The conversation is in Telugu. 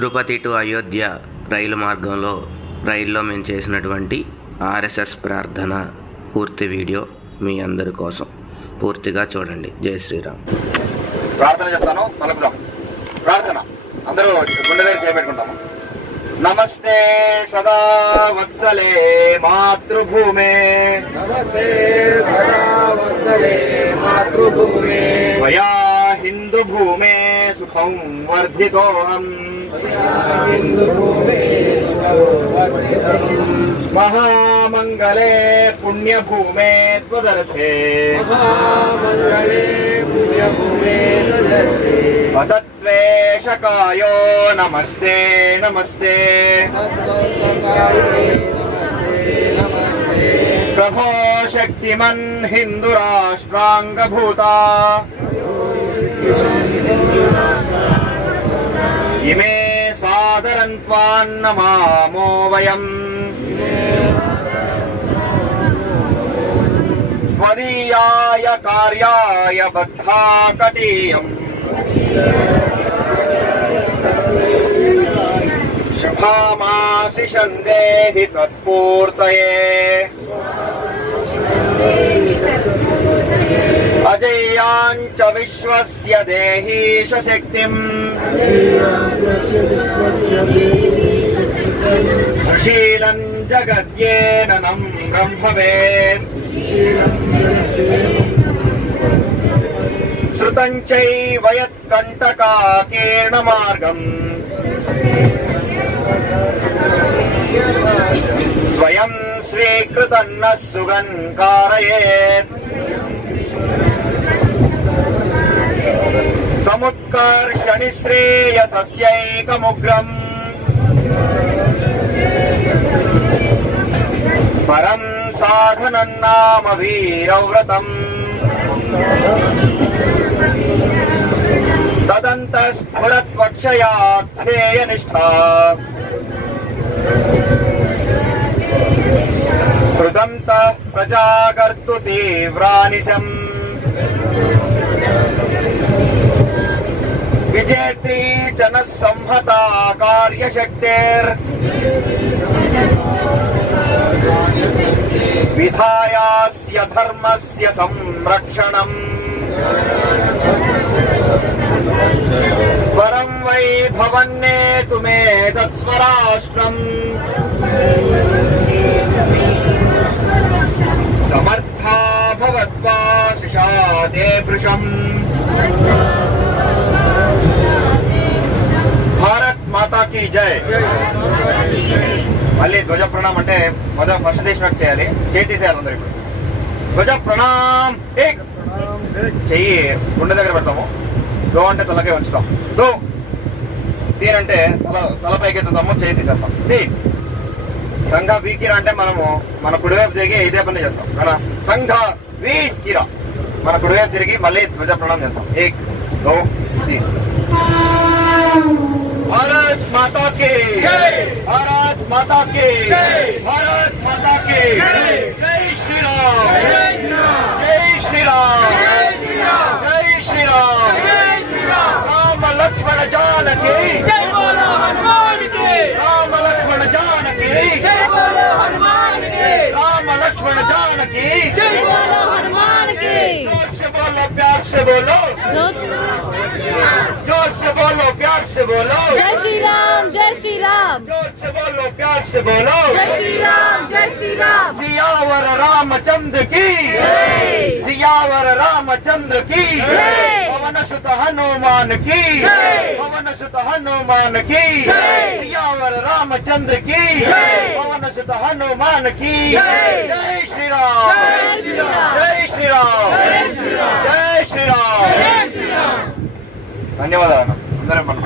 తిరుపతి టు అయోధ్య రైలు మార్గంలో రైల్లో మేము చేసినటువంటి ఆర్ఎస్ఎస్ ప్రార్థన పూర్తి వీడియో మీ అందరి కోసం పూర్తిగా చూడండి. జై శ్రీరామ్. ప్రార్థన చేస్తాను, పలుకుదాం. ప్రార్థన అందరూ గుండె దగ్గర చేపెట్టుకుంటాము. నమస్తే సదా వత్సలే మాతృభూమే, నమస్తే సదా వత్సలే మాతృభూమే, మయా హిందూ భూమే సుఖం వర్ధితోహం, హిందూభూమే సుఖం వర్ధితం, మహామంగళే పుణ్యభూమే త్వదర్థే, మహామంగళే పుణ్యభూమే త్వదర్థే, పతత్వేషకాయో నమస్తే నమస్తే, తత్వకాయే నమస్తే నమస్తే, ప్రభో శక్తిమన్ హిందూ రాష్ట్రాంగభూతా, ఇమే సాదరం త్వాన్ నమామో వయం, త్వదీయాయ కార్యాయ బద్ధా కటీయం, శుభామాశిషం దేహి తత్పూర్తయే, అజేయాంచ విశ్వస్య దేహీశ శక్తిం, సుశీలం జగద్యేన నమ్రం భవేత్, శృతం చైవ యత్కంటకాకీర్ణ మార్గం, స్వయం స్వీకృతం నః సుగన్ కారయేత్, సముత్కర్షణి శ్రేయసస్యైకముగ్రం, పరం సాధనం నామ వీరవ్రతం, తదంతఃస్ఫురత్వక్షయాధ్యేయనిష్ఠా, కృతంతః ప్రజాకర్తు తీవ్రానిశం, విజేత్రీ చ నః సంహతా కార్యశక్తిర్, విధాయాస్య ధర్మస్య సంరక్షణం, వరం వై భవన్నేతుమేతత్ స్వరాష్ట్రం, సమర్థా భవత్వా శిషాదే భృశం, భారత్ మాతా కీ జై. మళ్ళీ ధ్వజ ప్రణామం అంటే మొదట ఫస్ట్ తీసినట్టు చేయాలి, చేయి తీసేయాలి అందరూ. ఇప్పుడు ధ్వజ ప్రణామ్, ఏక్ చెయ్యి గుండె దగ్గర పెడతాము, దో అంటే తలకే ఉంచుతాం, దో దీనంటే తల పైకి ఎత్తుతాము, చేయి తీసేస్తాం, తీ. సంఘ వీకిరా అంటే మనము మన కుడివైపు తిరిగి ఇదే పని చేస్తాం కదా, సంఘ వీకిరా మన కుడివైపు తిరిగి మళ్ళీ ధ్వజ ప్రణామం చేస్తాం, ఏక్ దో తీ. भारत माता की जय, भारत माता की जय, भारत माता की जय श्री राम, जय श्री राम, जय श्री राम, राम लक्ष्मण जानकी जय बोलो हनुमान की, राम लक्ष्मण जानकी जय बोलो हनुमान की, राम लक्ष्मण जानकी जय बोलो हनुमान की, जोर से बोलो प्यार से बोलो, जोर से बोलो प्यार से बोलो, जय श्री राम, जय श्री राम, जोर से बोलो प्यार से बोलो, जय श्री राम, जय श्री राम, सियावर रामचंद्र की जय, सियावर रामचंद्र की जय, पवन सुत हनुमान की जय, पवन सुत हनुमान की जय, सियावर रामचंद्र की जय, पवन सुत हनुमान की जय, जय श्री राम, जय श्री राम, जय श्री राम, जय श्री राम, जय श्री राम. जय श्री राम. ధన్యవాదాలు అందరం మన